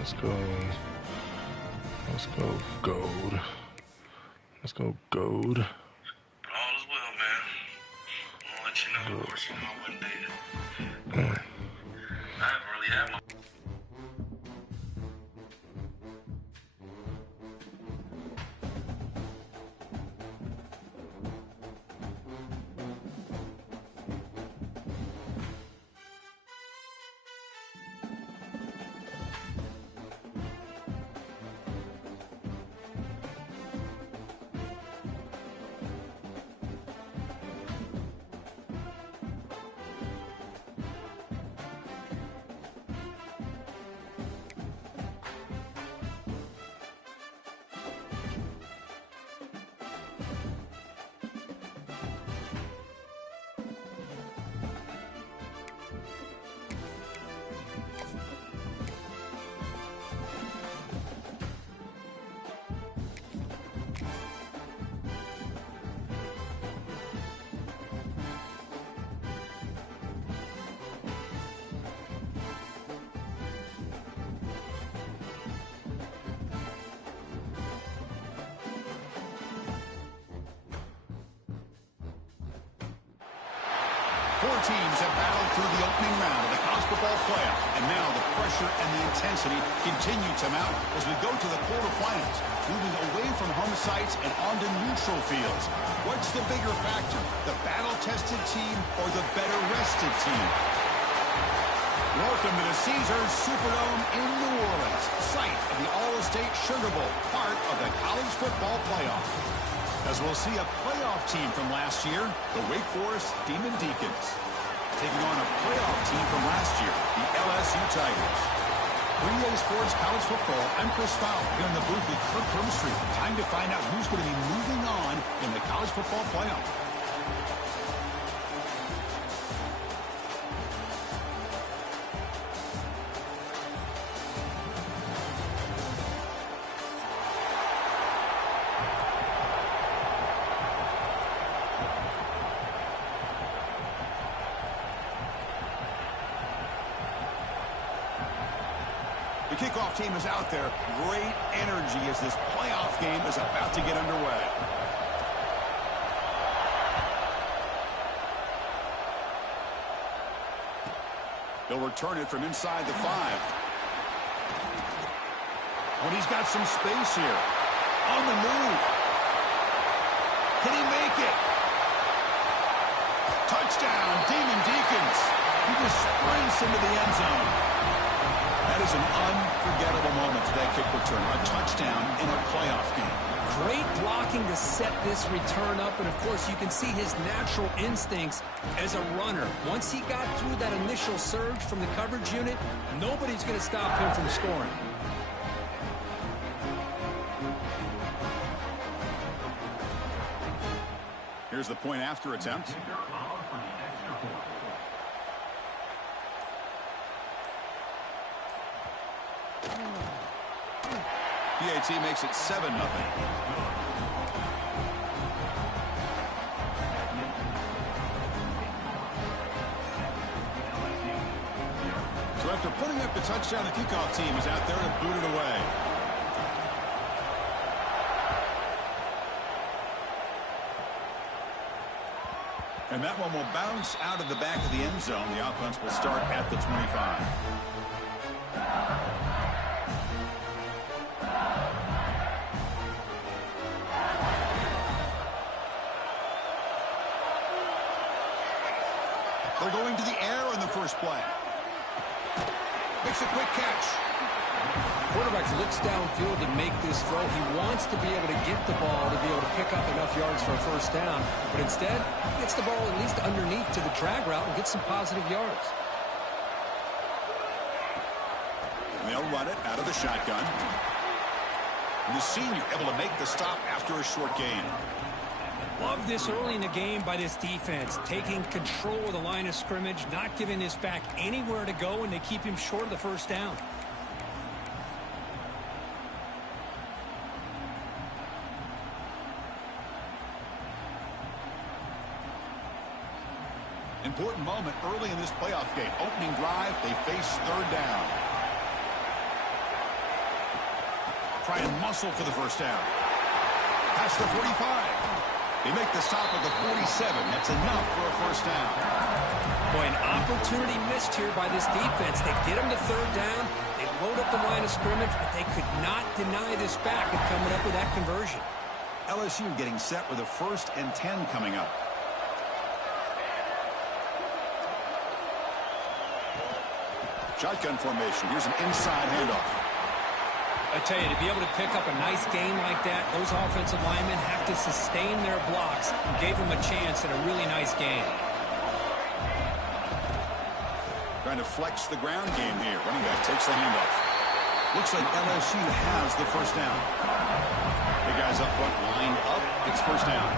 Let's go. Let's go gold. Let's go gold. All is well, man. I'll let you know, of course, you know I wouldn't date it. I haven't really had my... Four teams have battled through the opening round of the college football playoff, and now the pressure and the intensity continue to mount as we go to the quarterfinals, moving away from home sites and onto neutral fields. What's the bigger factor, the battle-tested team or the better-rested team? Welcome to the Caesars Superdome in New Orleans, site of the All-State Sugar Bowl, part of the college football playoff. As we'll see a playoff team from last year, the Wake Forest Demon Deacons, taking on a playoff team from last year, the LSU Tigers. 3A Sports College Football, I'm Chris Fowler, here in the booth with Kirk Herbstreit. Time to find out who's going to be moving on in the college football playoff. The kickoff team is out there. Great energy as this playoff game is about to get underway. They'll return it from inside the 5. Oh, he's got some space here. On the move. Can he make it? Touchdown, Demon Deacons. He just sprints into the end zone. That is an unforgettable moment for that kick return. A touchdown in a playoff game. Great blocking to set this return up, and of course you can see his natural instincts as a runner. Once he got through that initial surge from the coverage unit, nobody's going to stop him from scoring. Here's the point after attempt. PAT makes it 7-0. So after putting up the touchdown, the kickoff team is out there to boot it away. And that one will bounce out of the back of the end zone. The offense will start at the 25. They're going to the air in the first play. Makes a quick catch. Quarterback looks downfield to make this throw. He wants to be able to get the ball to be able to pick up enough yards for a first down. But instead, he gets the ball at least underneath to the drag route and gets some positive yards. And they'll run it out of the shotgun. And the senior able to make the stop after a short gain. Love this early in the game by this defense, taking control of the line of scrimmage, not giving this back anywhere to go, and they keep him short of the first down. Important moment early in this playoff game. Opening drive, they face third down. try and muscle for the first down. Past the 45. They make the stop at the 47. That's enough for a first down. Boy, an opportunity missed here by this defense. They get them to third down. They load up the line of scrimmage, but they could not deny this back and coming up with that conversion. LSU getting set with a 1st and 10 coming up. Shotgun formation. Here's an inside handoff. I tell you, to be able to pick up a nice game like that, those offensive linemen have to sustain their blocks and gave them a chance at a really nice game. Trying to flex the ground game here. Running back takes the handoff. Looks like LSU has the first down. The guys up front lined up. It's first down.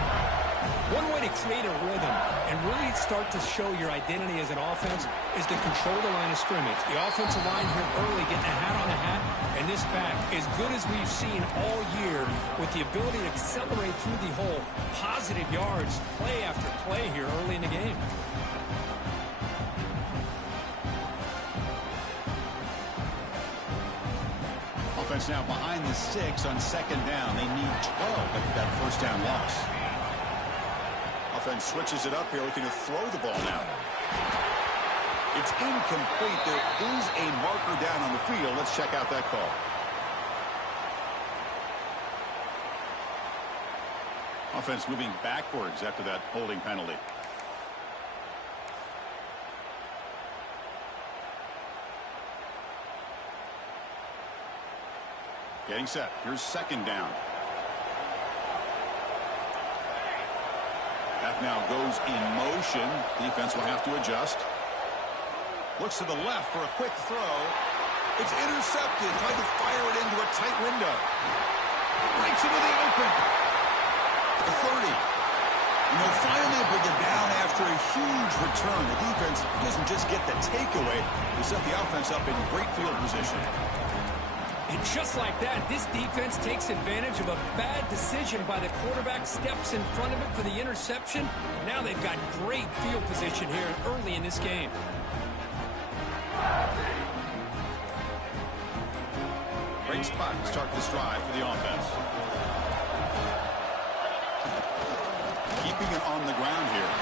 One way to create a rhythm and really start to show your identity as an offense is to control the line of scrimmage. The offensive line here early getting a hat on a hat, and this back, as good as we've seen all year, with the ability to accelerate through the hole, positive yards, play after play here early in the game. Offense now behind the 6 on 2nd down. They need 12 after that first down loss. Offense switches it up here, looking to throw the ball now. It's incomplete. There is a marker down on the field. Let's check out that call. Offense moving backwards after that holding penalty. Getting set. Here's 2nd down. That now goes in motion. Defense will have to adjust. Looks to the left for a quick throw. It's intercepted. Trying to fire it into a tight window. Breaks into the open. The 30. You know, finally able to get down after a huge return. The defense doesn't just get the takeaway. They set the offense up in great field position. And just like that, this defense takes advantage of a bad decision by the quarterback, steps in front of it for the interception. Now they've got great field position here early in this game. Great spot to start this drive for the offense. Keeping it on the ground here.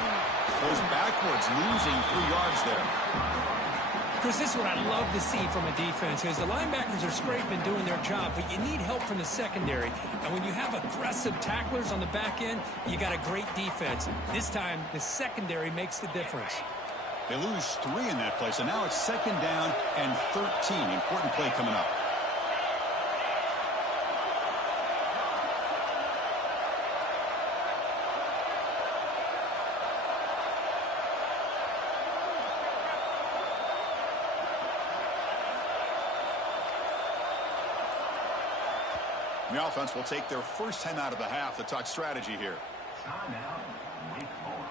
Goes backwards, losing 3 yards there. Chris, this is what I love to see from a defense is the linebackers are scraping doing their job, but you need help from the secondary. And when you have aggressive tacklers on the back end, you got a great defense. This time, the secondary makes the difference. They lose 3 in that play, so now it's 2nd down and 13. Important play coming up. The offense will take their first time out of the half to talk strategy here. Timeout, Wake Forest.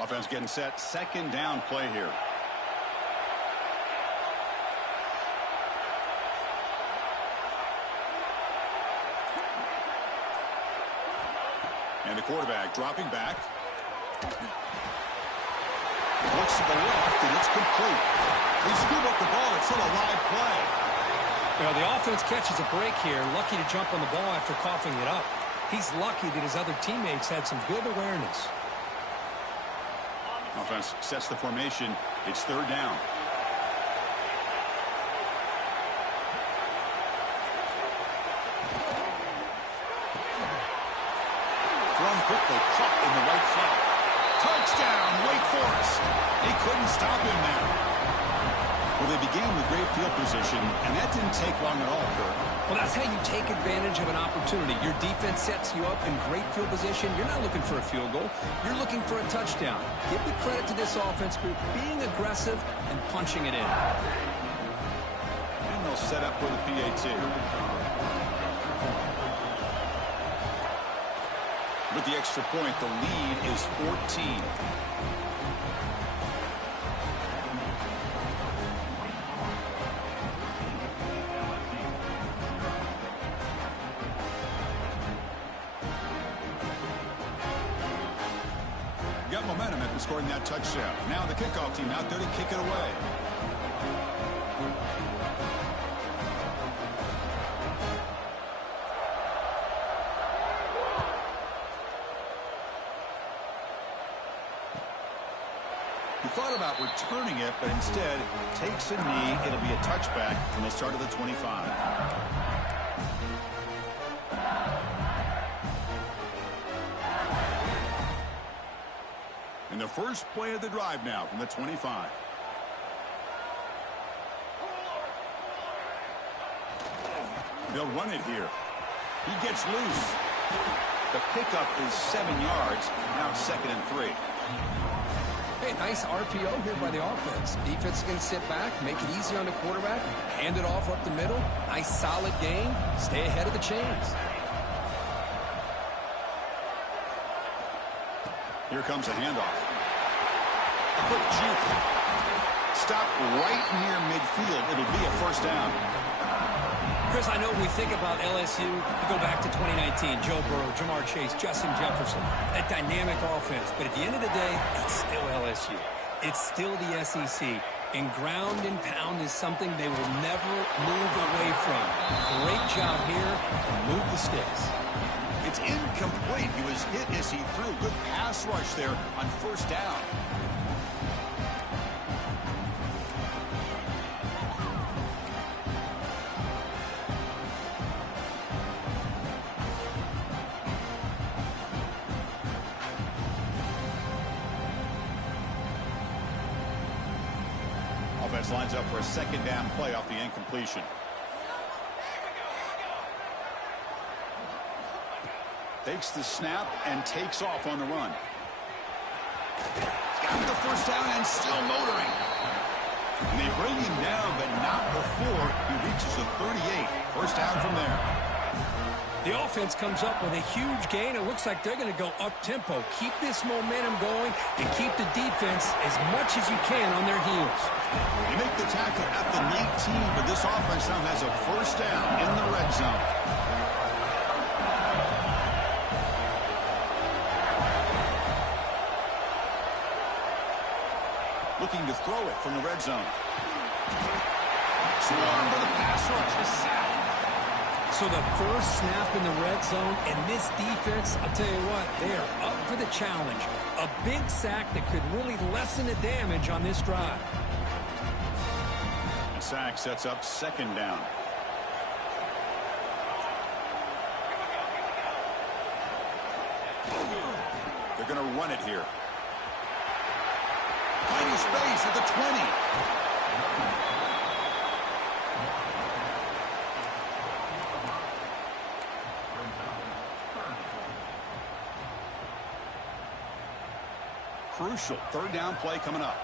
Offense getting set. 2nd down play here. And the quarterback dropping back. Looks to the left, and it's complete. They scoop up the ball. It's still a live play. You know, the offense catches a break here, lucky to jump on the ball after coughing it up. He's lucky that his other teammates had some good awareness. Offense sets the formation. It's 3rd down. Thrown quickly, caught in the right flat. Touchdown, Wake Forest. They couldn't stop him there. Well, they began with great field position, and that didn't take long at all, Kurt. Well, that's how you take advantage of an opportunity. Your defense sets you up in great field position. You're not looking for a field goal. You're looking for a touchdown. Give the credit to this offense group being aggressive and punching it in. And they'll set up for the PAT. With the extra point, the lead is 14. in scoring that touchdown. Now the kickoff team out there to kick it away. He thought about returning it, but instead takes a knee. It'll be a touchback from the start of the 25. And the first play of the drive now from the 25. They'll run it here. He gets loose. The pickup is 7 yards. Now it's 2nd and 3. Hey, nice RPO here by the offense. Defense is going to sit back, make it easy on the quarterback, hand it off up the middle. Nice, solid game. Stay ahead of the chains. Here comes a handoff. A quick juke. Stop right near midfield. It'll be a first down. Chris, I know when we think about LSU, we go back to 2019, Joe Burrow, Jamar Chase, Justin Jefferson, that dynamic offense. But at the end of the day, it's still LSU. It's still the SEC. And ground and pound is something they will never move away from. Great job here, and move the sticks. It's incomplete. He was hit as he threw. Good pass rush there on first down. Offense lines up for a 2nd down play off the incompletion. Takes the snap and takes off on the run. Got the first down and still motoring. And they bring him down, but not before he reaches the 38. First down from there. The offense comes up with a huge gain. It looks like they're going to go up-tempo. Keep this momentum going and keep the defense as much as you can on their heels. You make the tackle at the 19, but this offense now has a first down in the red zone. Looking to throw it from the red zone. Swarmed by the pass rush. A sack. So the first snap in the red zone, and this defense, I'll tell you what, they are up for the challenge. A big sack that could really lessen the damage on this drive. The sack sets up 2nd down. They're going to run it here. Tiny space at the 20. Crucial 3rd down play coming up.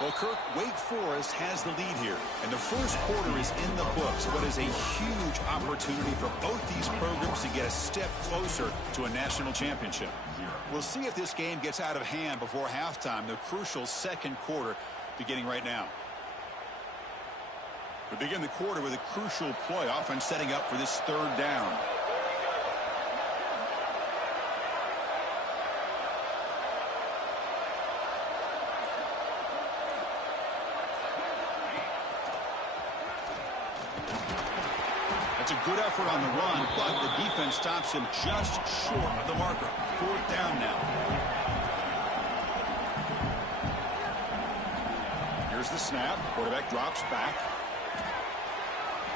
Well, Kirk, Wake Forest has the lead here, and the first quarter is in the books. What is a huge opportunity for both these programs to get a step closer to a national championship. We'll see if this game gets out of hand before halftime, the crucial 2nd quarter beginning right now. We begin the quarter with a crucial play, offense setting up for this 3rd down. It's a good effort on the run, but the defense stops him just short of the marker. 4th down now. Here's the snap. Quarterback drops back.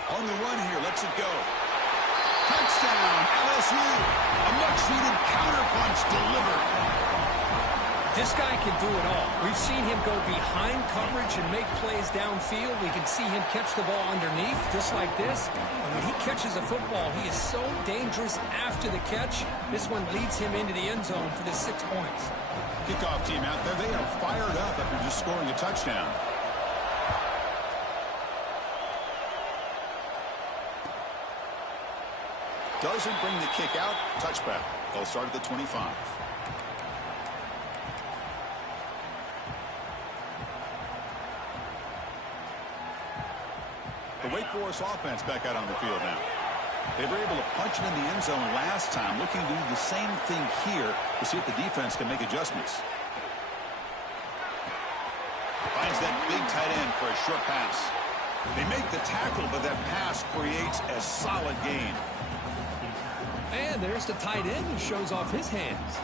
On the run here, lets it go. Touchdown, LSU. A much-needed counterpunch delivered. This guy can do it all. We've seen him go behind coverage and make plays downfield. We can see him catch the ball underneath, just like this. And when he catches a football, he is so dangerous after the catch. This one leads him into the end zone for the 6 points. Kickoff team out there, they are fired up after just scoring a touchdown. Doesn't bring the kick out. Touchback. They'll start at the 25. The Wake Forest offense back out on the field now. They were able to punch it in the end zone last time, looking to do the same thing here to see if the defense can make adjustments. Finds that big tight end for a short pass. They make the tackle, but that pass creates a solid gain. And there's the tight end who shows off his hands.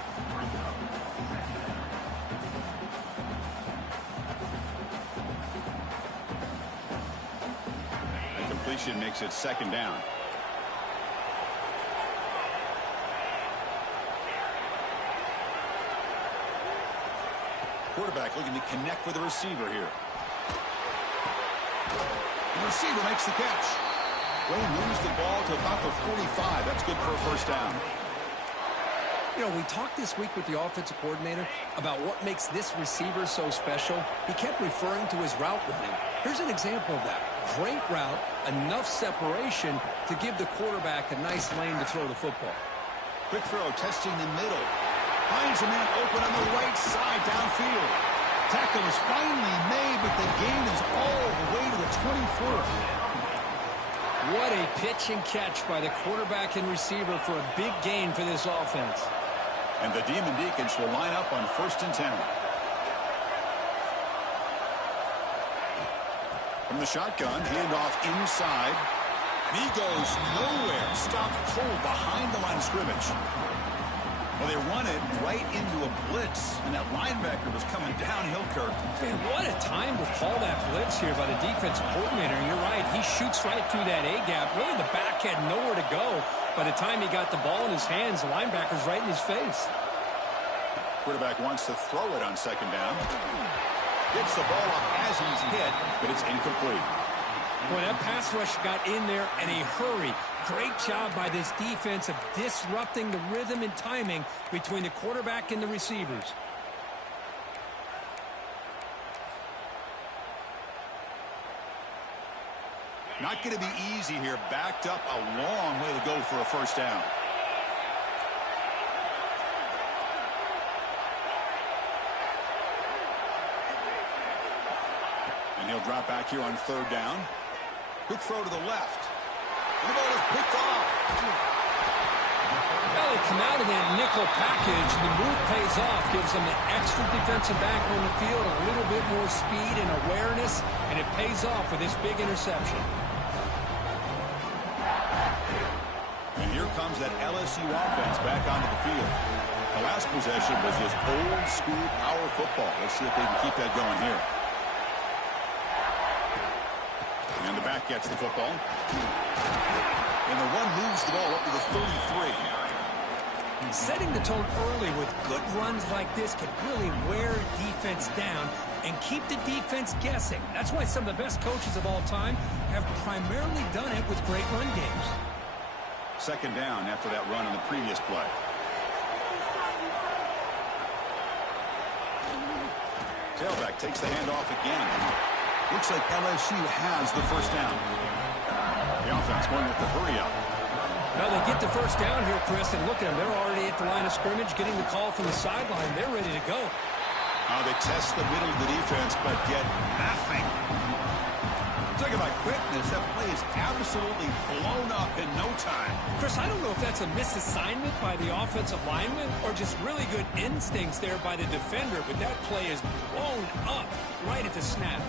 The completion makes it second down. Quarterback looking to connect with the receiver here. The receiver makes the catch. Well, he moves the ball to about the 45. That's good for a first down. You know, we talked this week with the offensive coordinator about what makes this receiver so special. He kept referring to his route running. Here's an example of that. Great route, enough separation to give the quarterback a nice lane to throw the football. Quick throw, testing the middle. Finds a man open on the right side downfield. Tackle is finally made, but the gain is all the way to the 24. What a pitch and catch by the quarterback and receiver for a big gain for this offense. And the Demon Deacons will line up on 1st and 10. From the shotgun, handoff inside. And he goes nowhere. Stopped cold behind the line of scrimmage. Well, they run it right into a blitz, and that linebacker was coming downhill, Kirk. Man, what a time to call that blitz here by the defensive coordinator. And you're right, he shoots right through that A-gap. Really, the back had nowhere to go. By the time he got the ball in his hands, the linebacker's right in his face. Quarterback wants to throw it on second down. Gets the ball up as he's hit, but it's incomplete. Boy, that pass rush got in there in a hurry. Great job by this defense of disrupting the rhythm and timing between the quarterback and the receivers. Not going to be easy here. Backed up a long way to go for a first down. And he'll drop back here on 3rd down. Quick throw to the left. And the ball is picked off. Well, they come out of that nickel package. The move pays off, gives them an extra defensive back on the field, a little bit more speed and awareness, and it pays off with this big interception. And here comes that LSU offense back onto the field. The last possession was just old school power football. Let's see if they can keep that going here. And the back gets the football. And the run moves the ball up to the 33. Setting the tone early with good runs like this can really wear defense down and keep the defense guessing. That's why some of the best coaches of all time have primarily done it with great run games. Second down after that run on the previous play. Tailback takes the handoff again. Looks like LSU has the first down. The offense going with the hurry up. Well, they get the first down here, Chris, and look at them. They're already at the line of scrimmage, getting the call from the sideline. They're ready to go. They test the middle of the defense, but get nothing. Talking about quickness, that play is absolutely blown up in no time. Chris, I don't know if that's a misassignment by the offensive lineman or just really good instincts there by the defender, but that play is blown up right at the snap.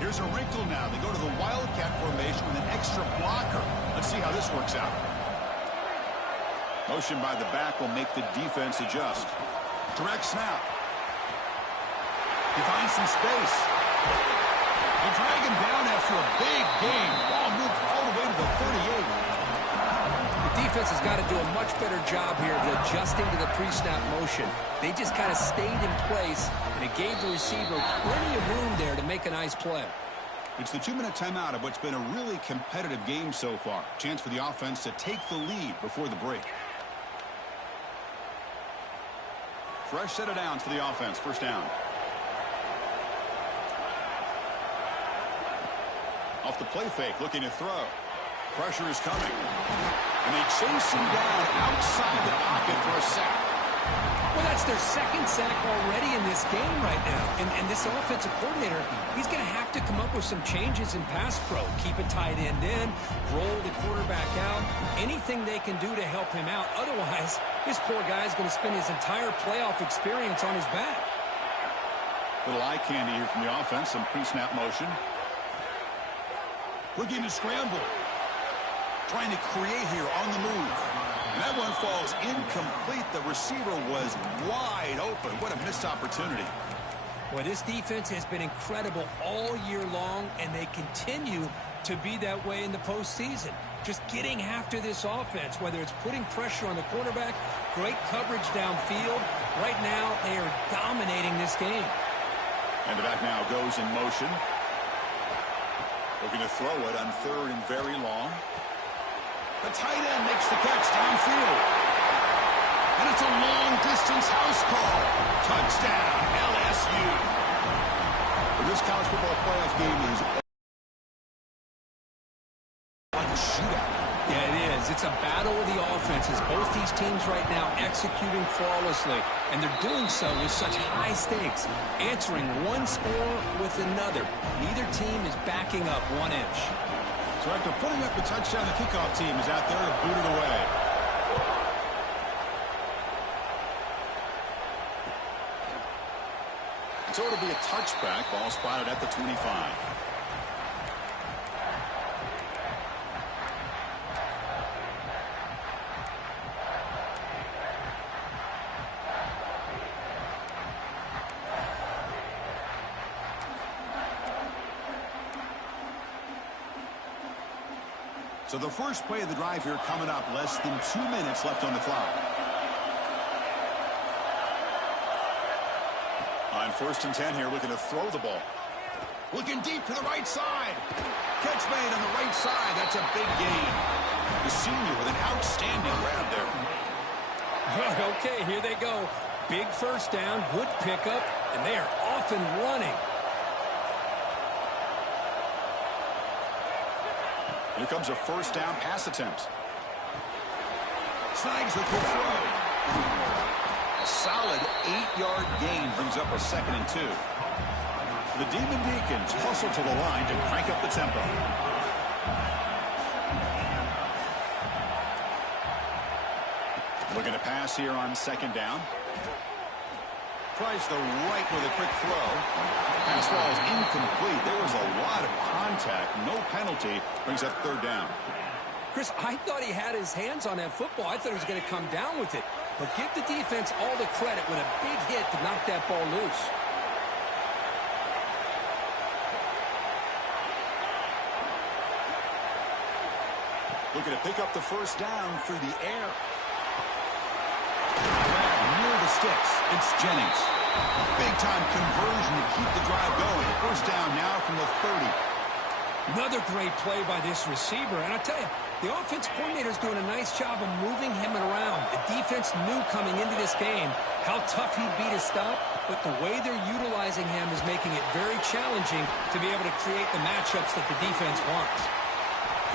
Here's a wrinkle now. They go to the Wildcat formation with an extra blocker. Let's see how this works out. Motion by the back will make the defense adjust. Direct snap. He finds some space. They drag him down after a big gain. Ball moved all the way to the 38. The defense has got to do a much better job here of adjusting to the pre-snap motion. They just kind of stayed in place, and it gave the receiver plenty of room there to make a nice play. It's the 2-minute timeout of what's been a really competitive game so far. Chance for the offense to take the lead before the break. Fresh set of downs for the offense. First down. Off the play fake, looking to throw. Pressure is coming. And they chase him down outside the pocket for a sack. Well, that's their second sack already in this game right now. And this offensive coordinator, he's going to have to come up with some changes in pass pro. Keep a tight end in, roll the quarterback out, anything they can do to help him out. Otherwise, this poor guy is going to spend his entire playoff experience on his back. Little eye candy here from the offense, some pre-snap motion. Looking to scramble. Trying to create here on the move. And that one falls incomplete. The receiver was wide open. What a missed opportunity. Well, this defense has been incredible all year long, and they continue to be that way in the postseason. Just getting after this offense, whether it's putting pressure on the quarterback, great coverage downfield. Right now, they are dominating this game. And the back now goes in motion. Looking to throw it on third and very long. The tight end makes the catch downfield. And it's a long-distance house call. Touchdown, LSU. This college football playoff game is like a shootout. Yeah, it is. It's a battle of the offenses. Both these teams right now executing flawlessly, and they're doing so with such high stakes, answering one score with another. Neither team is backing up 1 inch. So after putting up the touchdown, the kickoff team is out there to boot it away. So it'll be a touchback, ball spotted at the 25. So the first play of the drive here coming up, less than 2 minutes left on the clock. On 1st and 10 here, looking to throw the ball. Looking deep to the right side. Catch made on the right side. That's a big gain. The senior with an outstanding grab there. Okay, here they go. Big first down, good pickup, and they are off and running. Here comes a first down pass attempt. Snags with the throw. A solid 8-yard gain brings up a 2nd and 2. The Demon Deacons hustle to the line to crank up the tempo. Looking to pass here on 2nd down. Tries the right with a quick throw. Pass falls incomplete. There was a lot of contact. No penalty. Brings up 3rd down. Chris, I thought he had his hands on that football. I thought he was going to come down with it. But give the defense all the credit with a big hit to knock that ball loose. Looking to pick up the first down through the air. Near the sticks. It's Jennings. Big-time conversion to keep the drive going. First down now from the 30. Another great play by this receiver. And I tell you, the offense coordinator is doing a nice job of moving him around. The defense knew coming into this game how tough he'd be to stop, but the way they're utilizing him is making it very challenging to be able to create the matchups that the defense wants.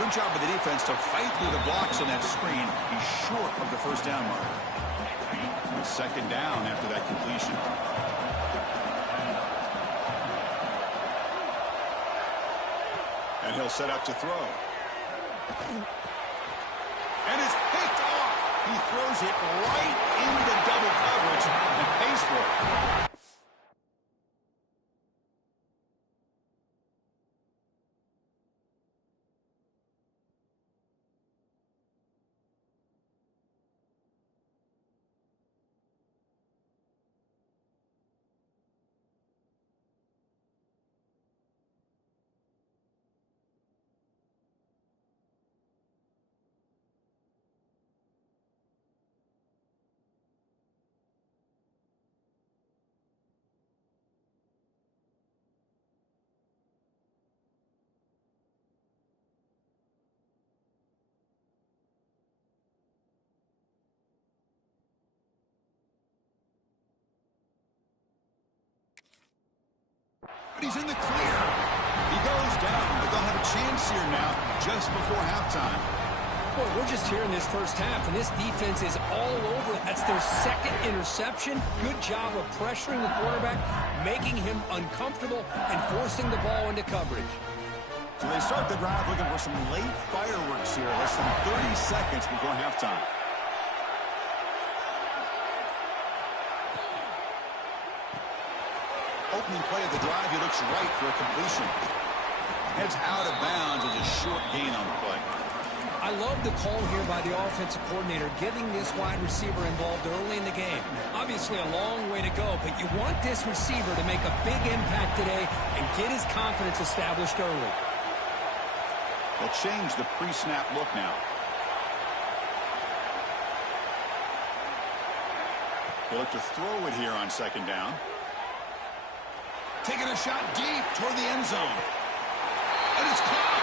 Good job by the defense to fight through the blocks on that screen. He's short of the first down mark. 2nd down after that completion. And he'll set up to throw. And it's picked off. He throws it right into double coverage and pays for it. But he's in the clear. He goes down, but they'll have a chance here now just before halftime. Boy, we're just here in this first half, and this defense is all over. That's their second interception. Good job of pressuring the quarterback, making him uncomfortable, and forcing the ball into coverage. So they start the drive looking for some late fireworks here. Less than 30 seconds before halftime. Opening play of the drive, he looks right for a completion. Heads out of bounds as a short gain on the play. I love the call here by the offensive coordinator, getting this wide receiver involved early in the game. Obviously a long way to go, but you want this receiver to make a big impact today and get his confidence established early. They'll change the pre-snap look now. They look to throw it here on second down. Taking a shot deep toward the end zone. And it's caught.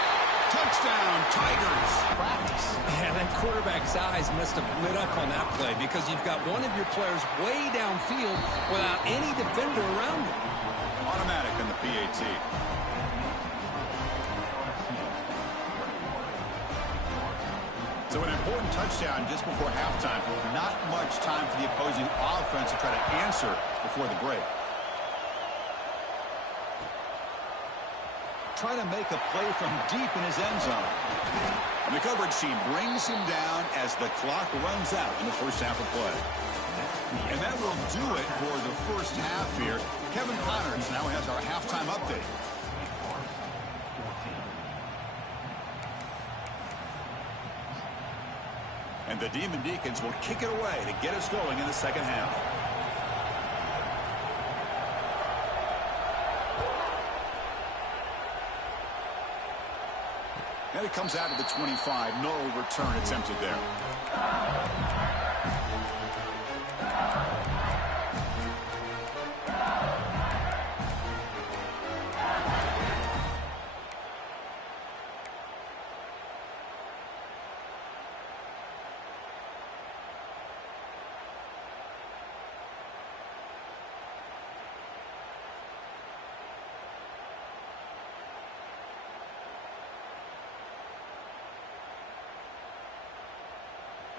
Touchdown, Tigers. Practice. Yeah, that quarterback's eyes must have lit up on that play because you've got one of your players way downfield without any defender around him. Automatic on the PAT. So an important touchdown just before halftime. Not much time for the opposing offense to try to answer before the break. Trying to make a play from deep in his end zone. And the coverage team brings him down as the clock runs out in the first half of play. And that will do it for the first half here. Kevin Connors now has our halftime update. And the Demon Deacons will kick it away to get us going in the second half. And it comes out of the 25. No return attempted there.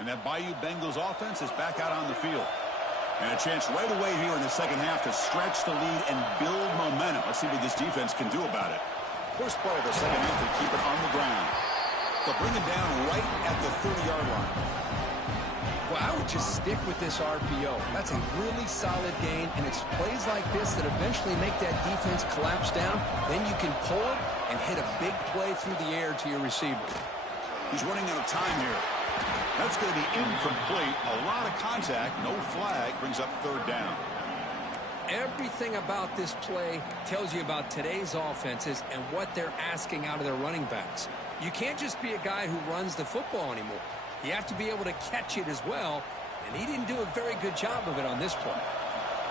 And that Bayou Bengals offense is back out on the field. And a chance right away here in the second half to stretch the lead and build momentum. Let's see what this defense can do about it. First play of the second half, they keep it on the ground. They'll bring it down right at the 30-yard line. Well, I would just stick with this RPO. That's a really solid gain, and it's plays like this that eventually make that defense collapse down. Then you can pull it and hit a big play through the air to your receiver. He's running out of time here. That's going to be incomplete. A lot of contact. No flag. Brings up third down. Everything about this play tells you about today's offenses and what they're asking out of their running backs. You can't just be a guy who runs the football anymore. You have to be able to catch it as well, and he didn't do a very good job of it on this play.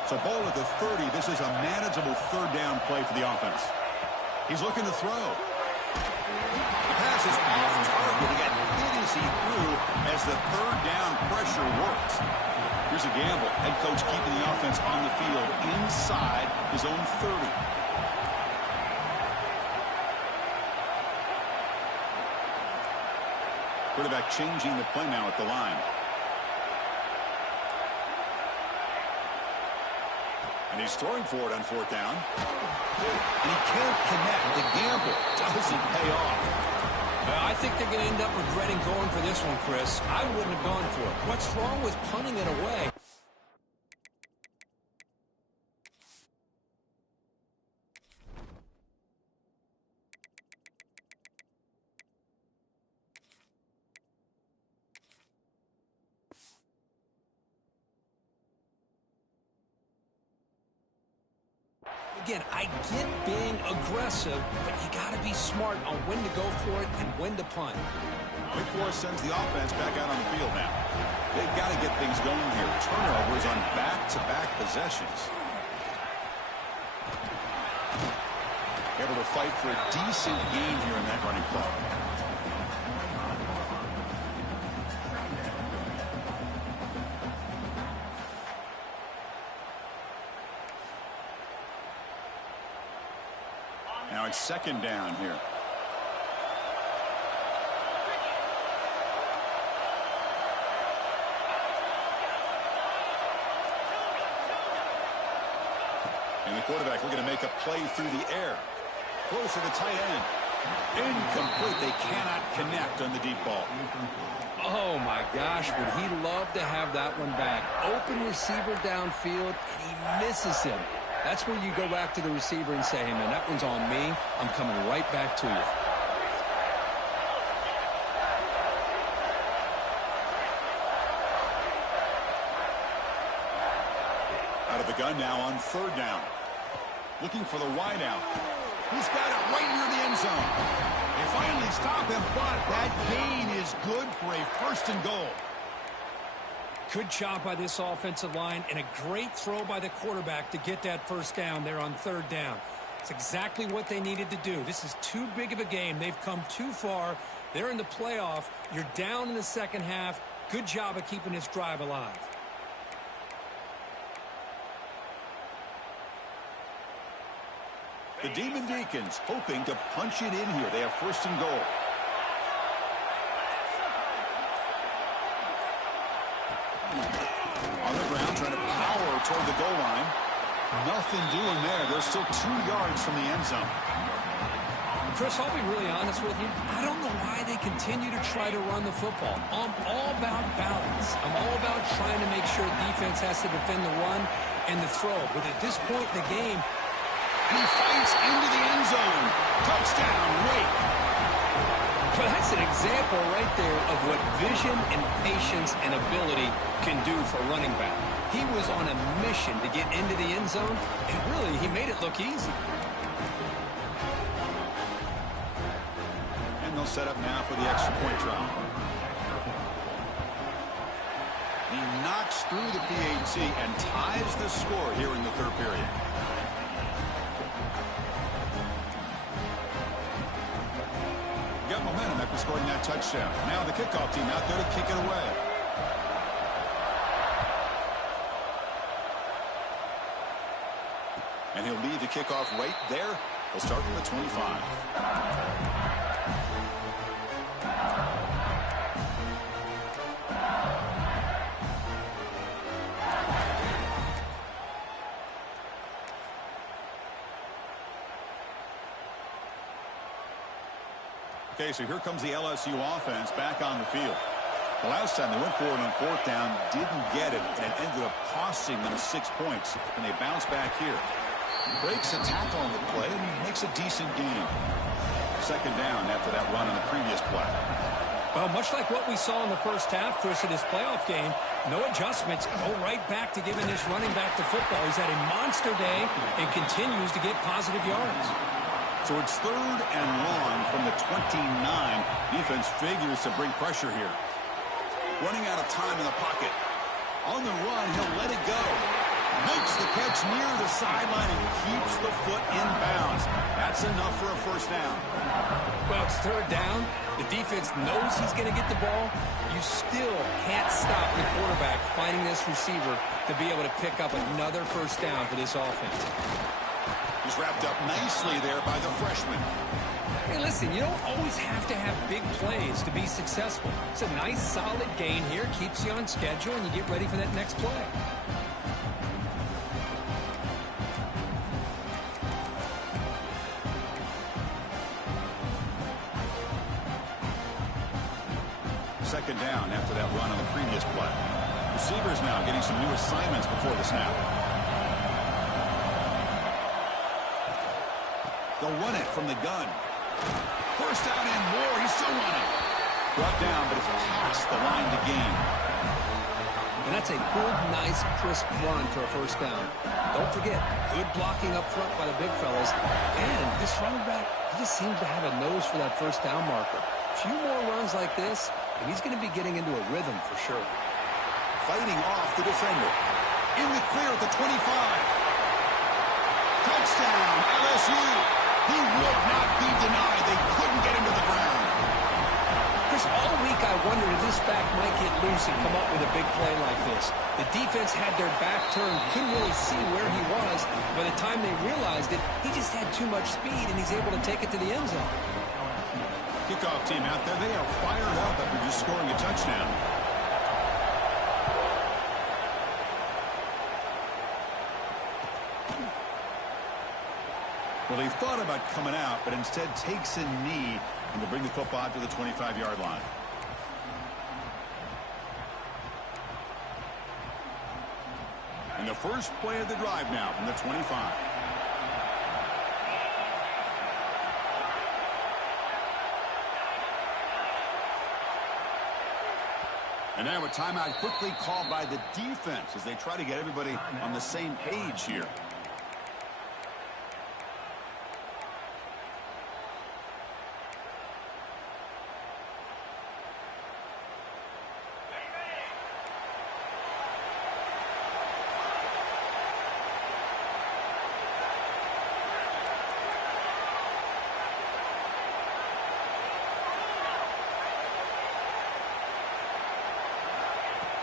So ball at the 30. This is a manageable third down play for the offense. He's looking to throw. The pass is off target. He got hit as he threw as the third down pressure works. Here's a gamble. Head coach keeping the offense on the field inside his own 30. Quarterback changing the play now at the line. And he's throwing for it on fourth down. And he can't connect. The gamble doesn't pay off. I think they're going to end up regretting going for this one, Chris. I wouldn't have gone for it. What's wrong with punting it away? Again, I get being aggressive, but you got to be smart on when to go for it and when to punt. Wake Forest sends the offense back out on the field now. They've got to get things going here. Turnovers on back-to-back possessions. Able to fight for a decent gain here in that running play. Now it's second down here. And the quarterback looking to make a play through the air. Close to the tight end. Incomplete. They cannot connect on the deep ball. Oh, my gosh, would he love to have that one back. Open receiver downfield, and he misses him. That's where you go back to the receiver and say, hey, man, that one's on me. I'm coming right back to you. Out of the gun now on third down. Looking for the wide out. He's got it right near the end zone. They finally stop him, but that gain is good for a first and goal. Good job by this offensive line and a great throw by the quarterback to get that first down there on third down. It's exactly what they needed to do. This is too big of a game. They've come too far. They're in the playoff. You're down in the second half. Good job of keeping this drive alive. The Demon Deacons hoping to punch it in here. They have first and goal. On the ground, trying to power toward the goal line. Nothing doing there. They're still 2 yards from the end zone. Chris, I'll be really honest with you. I don't know why they continue to try to run the football. I'm all about balance. I'm all about trying to make sure defense has to defend the run and the throw. But at this point in the game, and he fights into the end zone. Touchdown, Wake. Well, that's an example right there of what vision and patience and ability can do for a running back. He was on a mission to get into the end zone, and really, he made it look easy. And they'll set up now for the extra point try. He knocks through the PAT and ties the score here in the third period. Got momentum after scoring that touchdown. Now the kickoff team out there to kick it away. And he'll lead the kickoff right there. He'll start from the 25. Okay, so here comes the LSU offense back on the field. The last time they went forward on fourth down, didn't get it, and it ended up costing them 6 points. And they bounce back here. Breaks a tackle on the play and makes a decent gain. Second down after that run on the previous play. Well, much like what we saw in the first half, Chris, in this playoff game, no adjustments. Go right back to giving this running back the football. He's had a monster day and continues to get positive yards. So it's third and long from the 29. Defense figures to bring pressure here. Running out of time in the pocket. On the run, he'll let it go. Makes the catch near the sideline and keeps the foot in bounds. That's enough for a first down. Well, it's third down. The defense knows he's going to get the ball. You still can't stop the quarterback finding this receiver to be able to pick up another first down for this offense. He's wrapped up nicely there by the freshman. Hey, listen, you don't always have to have big plays to be successful. It's a nice, solid gain here. Keeps you on schedule, and you get ready for that next play. Second down after that run on the previous play. Receivers now getting some new assignments before the snap. They'll run it from the gun. First down and more. He's still running. Brought down, but it's past the line to gain. And that's a good, nice, crisp run for a first down. Don't forget, good blocking up front by the big fellas. And this running back, he just seems to have a nose for that first down marker. A few more runs like this, and he's going to be getting into a rhythm for sure. Fighting off the defender. In the clear at the 25. Touchdown, LSU. He would not be denied. They couldn't get him to the ground. Chris, all week I wondered if this back might get loose and come up with a big play like this. The defense had their back turned, couldn't really see where he was. By the time they realized it, he just had too much speed, and he's able to take it to the end zone. Kickoff team out there, they are fired up after just scoring a touchdown. Well, he thought about coming out, but instead takes a knee and will bring the football to the 25-yard line. And the first play of the drive now from the 25. And now a timeout quickly called by the defense as they try to get everybody on the same page here.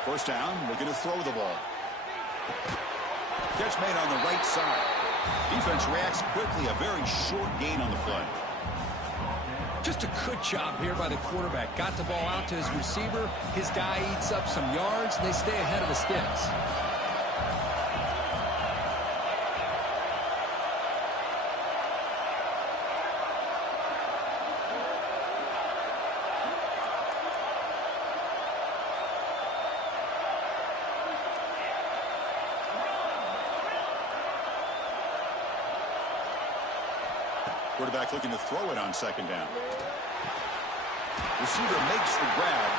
First down, looking to throw the ball. Catch made on the right side. Defense reacts quickly, a very short gain on the play. Just a good job here by the quarterback. Got the ball out to his receiver. His guy eats up some yards, and they stay ahead of the sticks. Quarterback looking to throw it on second down. Receiver makes the grab.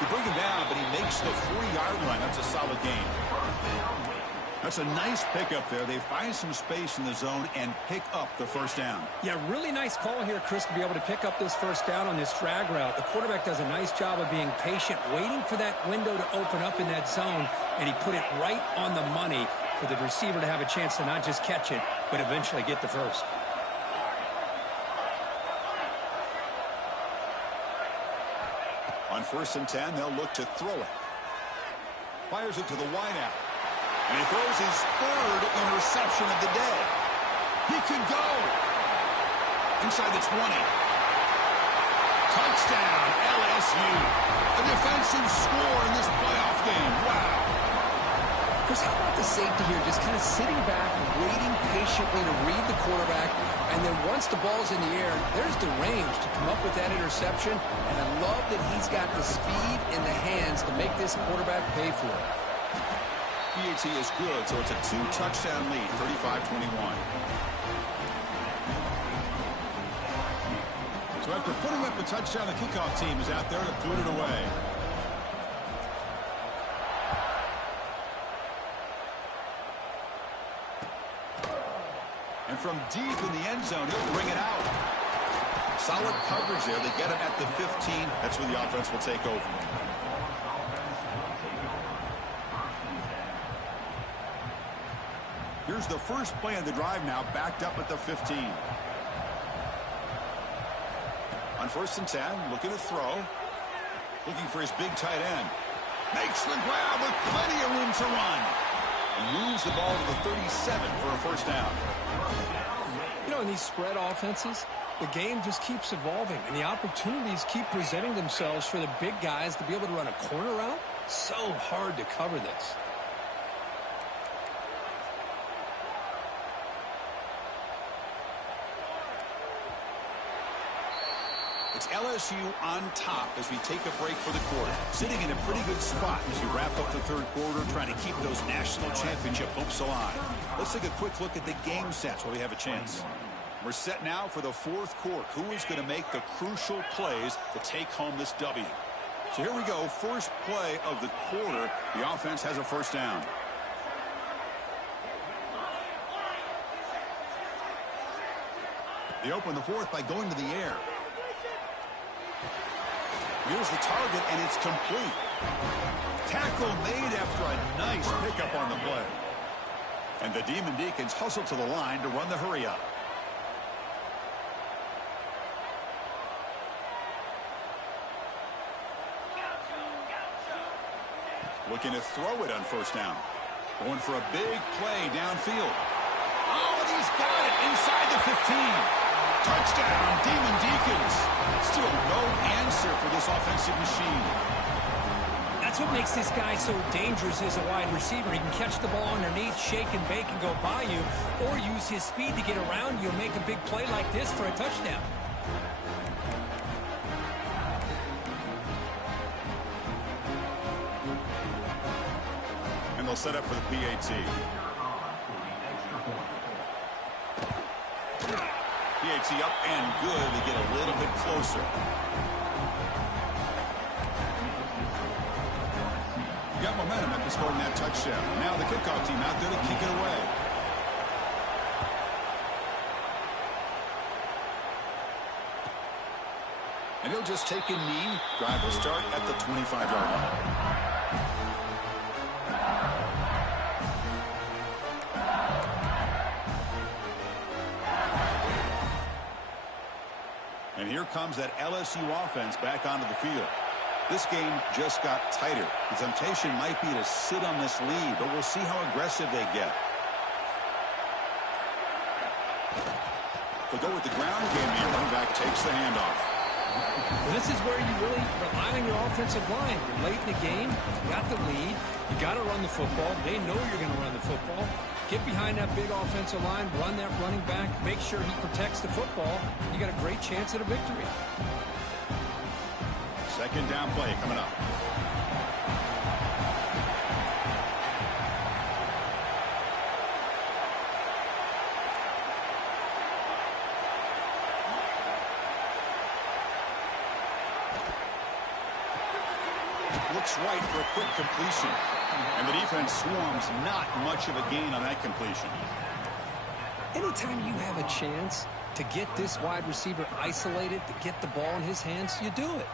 You bring him down, but he makes the 40-yard line. That's a solid gain. That's a nice pickup there. They find some space in the zone and pick up the first down. Yeah, really nice call here, Chris, to be able to pick up this first down on this drag route. The quarterback does a nice job of being patient, waiting for that window to open up in that zone, and he put it right on the money for the receiver to have a chance to not just catch it, but eventually get the first. On 1st and 10, they'll look to throw it. Fires it to the wideout. And he throws his third interception of the day. He can go. Inside the 20. Touchdown, LSU. A defensive score in this playoff game. Wow. Chris, how about the safety here? Just kind of sitting back, waiting patiently to read the quarterback. And then once the ball's in the air, there's the range to come up with that interception. And I love that he's got the speed in the hands to make this quarterback pay for it. PAT is good, so it's a 2-touchdown lead, 35-21. So after putting up a touchdown, the kickoff team is out there to put it away. And from deep in the end zone, he'll bring it out. Solid coverage there. They get him at the 15. That's where the offense will take over. Here's the first play of the drive now, backed up at the 15. On 1st and 10, looking to throw. Looking for his big tight end. Makes the grab with plenty of room to run. And moves the ball to the 37 for a first down. You know, in these spread offenses, the game just keeps evolving, and the opportunities keep presenting themselves for the big guys to be able to run a corner route. So hard to cover this. It's LSU on top as we take a break for the quarter. Sitting in a pretty good spot as we wrap up the third quarter, trying to keep those national championship hopes alive. Let's take a quick look at the game sets while we have a chance. We're set now for the fourth quarter. Who is going to make the crucial plays to take home this W? So here we go. First play of the quarter. The offense has a first down. They open the fourth by going to the air. Here's the target, and it's complete. Tackle made after a nice pickup on the play. And the Demon Deacons hustle to the line to run the hurry-up. Looking to throw it on first down. Going for a big play downfield. Oh, and he's got it inside the 15. Touchdown, Demon Deacons. Still no answer for this offensive machine. That's That's what makes this guy so dangerous as a wide receiver. He can catch the ball underneath, shake and bake and go by you, or use his speed to get around you and make a big play like this for a touchdown. And they'll set up for the PAT. PAT up and good to get a little bit closer. Got momentum after scoring that touchdown. Now the kickoff team out there to kick it away. And he'll just take a knee. Drive will start at the 25-yard line. And here comes that LSU offense back onto the field. This game just got tighter. The temptation might be to sit on this lead, but we'll see how aggressive they get. They'll go with the ground game here. Running back takes the handoff. Well, this is where you really rely on your offensive line. You're late in the game. You got the lead. You got to run the football. They know you're going to run the football. Get behind that big offensive line. Run that running back. Make sure he protects the football. You got a great chance at a victory. Second down play coming up. Looks right for a quick completion. And the defense swarms, not much of a gain on that completion. Anytime you have a chance to get this wide receiver isolated, to get the ball in his hands, you do it.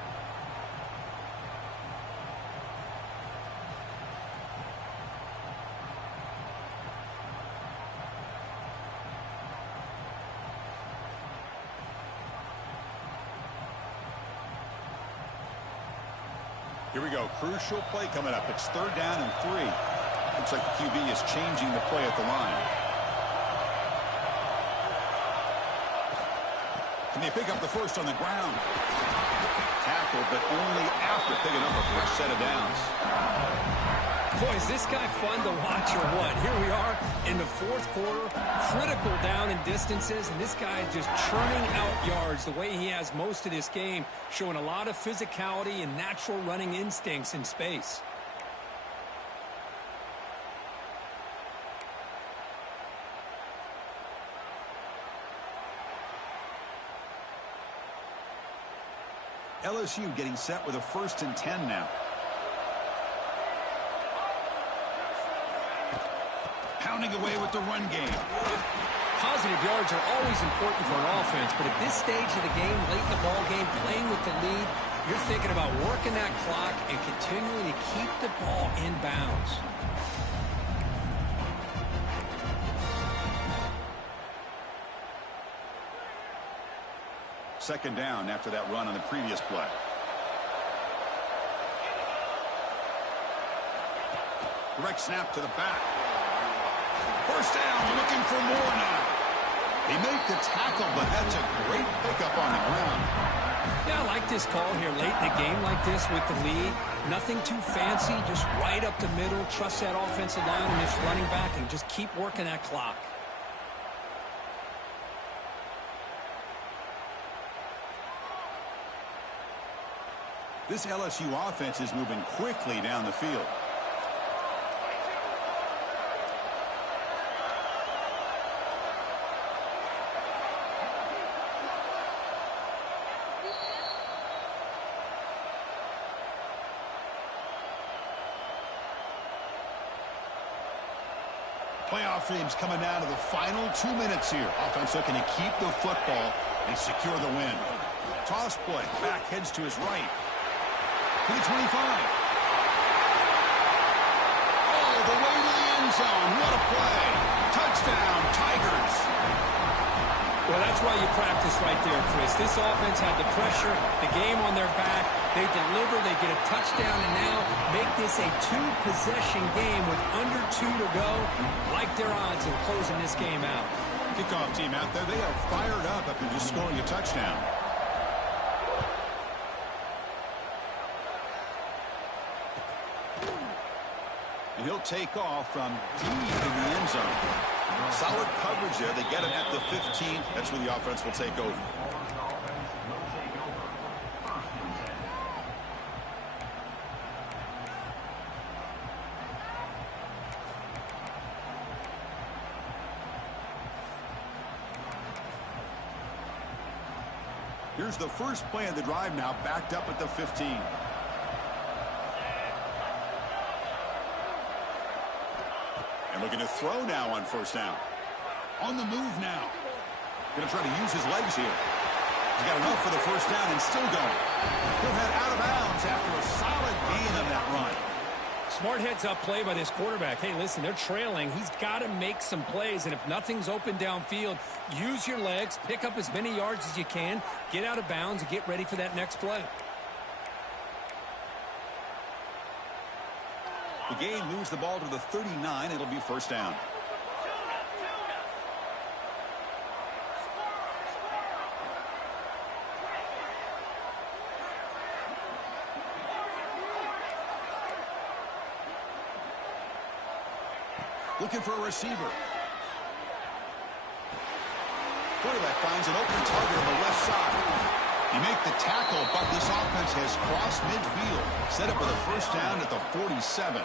Here we go. Crucial play coming up. It's third down and 3. Looks like the QB is changing the play at the line. Can they pick up the first on the ground? Tackled, but only after picking up a fresh set of downs. Boy, is this guy fun to watch or what? Here we are in the fourth quarter, critical down in distances, and this guy is just churning out yards the way he has most of this game, showing a lot of physicality and natural running instincts in space. LSU getting set with a 1st and 10 now. Pounding away with the run game. Positive yards are always important for an offense, but at this stage of the game, late in the ball game, playing with the lead, you're thinking about working that clock and continuing to keep the ball in bounds. Second down after that run on the previous play. Direct snap to the back. First down, looking for more now. They make the tackle, but that's a great pickup on the ground. Yeah, I like this call here late in the game like this with the lead. Nothing too fancy, just right up the middle. Trust that offensive line and this running back and just keep working that clock. This LSU offense is moving quickly down the field. Playoff teams coming down to the final 2 minutes here. Offense looking to keep the football and secure the win. Toss play. Back heads to his right. To the 25. Oh, the way to the end zone. What a play. Touchdown, Tigers. Well, that's why you practice right there, Chris. This offense had the pressure, the game on their back. They deliver, they get a touchdown, and now make this a 2-possession game with under 2 to go. Like their odds of closing this game out. Kickoff team out there, they are fired up after just scoring a touchdown. He'll take off from deep in the end zone. Solid coverage there. They get him at the 15. That's where the offense will take over. Here's the first play of the drive now, backed up at the 15. And looking to throw now on first down. On the move now. Going to try to use his legs here. He's got enough for the first down and still going. He'll head out of bounds after a solid gain on that run. Smart heads-up play by this quarterback. Hey, listen, they're trailing. He's got to make some plays, and if nothing's open downfield, use your legs, pick up as many yards as you can, get out of bounds, and get ready for that next play. The gain moves the ball to the 39. It'll be first down. Looking for a receiver. Quarterback finds an open target on the left side. You make the tackle, but this offense has crossed midfield. Set up with a first down at the 47.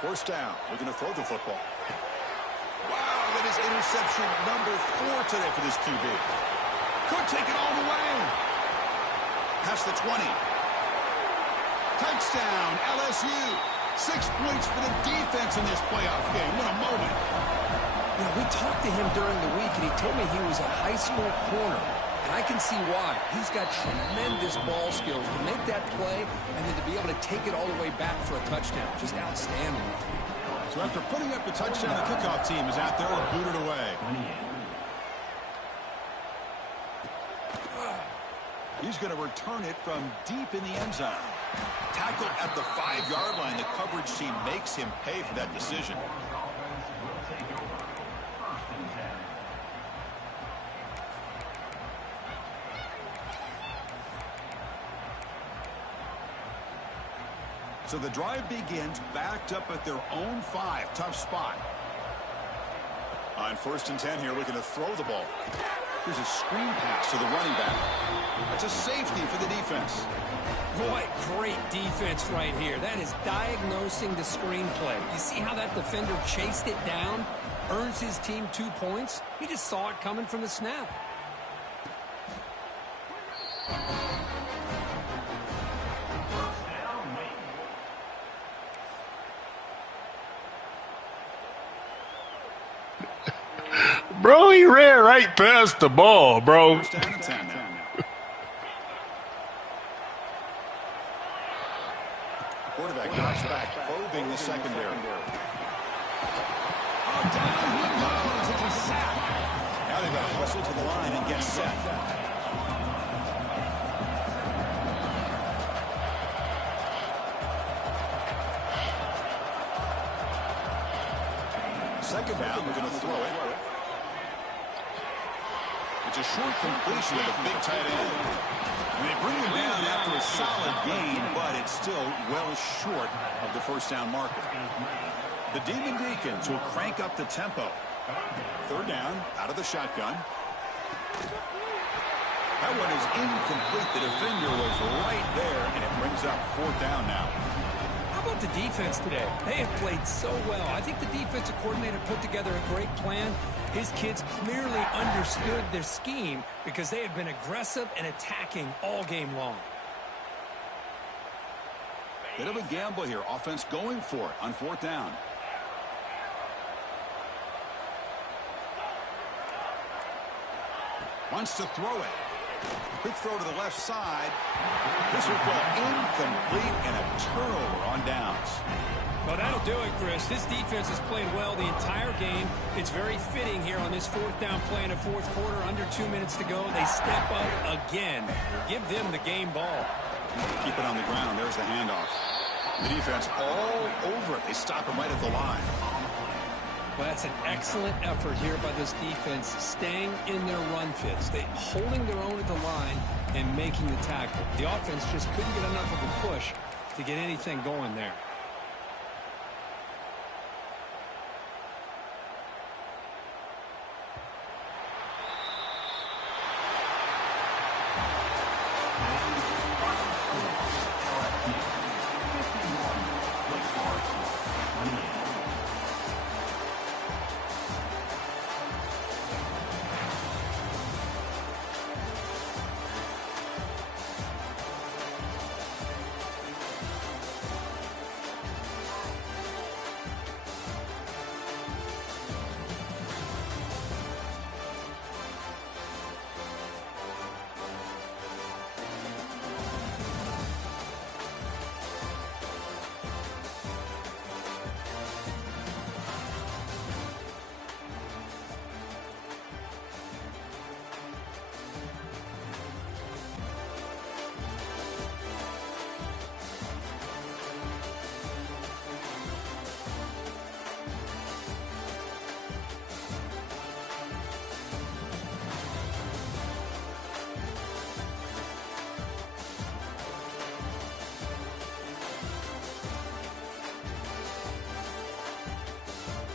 First down. Looking to throw the football. Wow, that is interception number 4 today for this QB. Could take it all the way. Past the 20. Touchdown, LSU. 6 points for the defense in this playoff game. What a moment. You know, we talked to him during the week, and he told me he was a high school corner. And I can see why. He's got tremendous ball skills to make that play and then to be able to take it all the way back for a touchdown. Just outstanding. So after putting up the touchdown, the kickoff team is out there and booted away. He's going to return it from deep in the end zone. Tackled at the 5-yard line. The coverage team makes him pay for that decision. So the drive begins backed up at their own 5. Tough spot. On first and 10 here, looking to throw the ball. Here's a screen pass to the running back. That's a safety for the defense. Boy, great defense right here. That is diagnosing the screen play. You see how that defender chased it down? Earns his team 2 points? He just saw it coming from the snap. Bro, he ran right past the ball, bro. First down and 10 now. Quarterback drops back, probing the secondary. Oh, down he goes. It's a sack. Now they've got to hustle to the line and get set. Second down, we're going to throw it. It's a short completion of the big tight end. They bring him down after a solid gain, but it's still well short of the first down marker. The Demon Deacons will crank up the tempo. Third down, out of the shotgun. That one is incomplete. The defender was right there, and it brings up fourth down now. How about the defense today? They have played so well. I think the defensive coordinator put together a great plan. His kids clearly understood their scheme because they have been aggressive and attacking all game long. Bit of a gamble here. Offense going for it on fourth down. Wants to throw it. Quick throw to the left side. This will go incomplete and a turnover on downs. Well, that'll do it, Chris. This defense has played well the entire game. It's very fitting here on this fourth down play in the fourth quarter. Under 2 minutes to go. They step up again. Give them the game ball. Keep it on the ground. There's the handoff. The defense all over it. They stop him right at the line. Well, that's an excellent effort here by this defense, staying in their run fits. They holding their own at the line and making the tackle. The offense just couldn't get enough of a push to get anything going there.